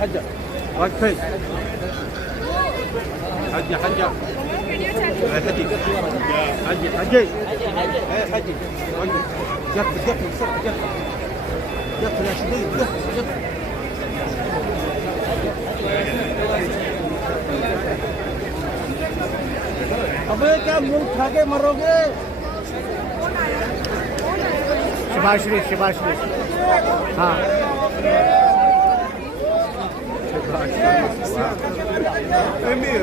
حجة واقفين حجة حجة حجي حجي حجي حجي قفل بسرعة قفل يا شديد قفل अबे क्या मुंह खा के मरोगे शिवाश्री हाँ Emir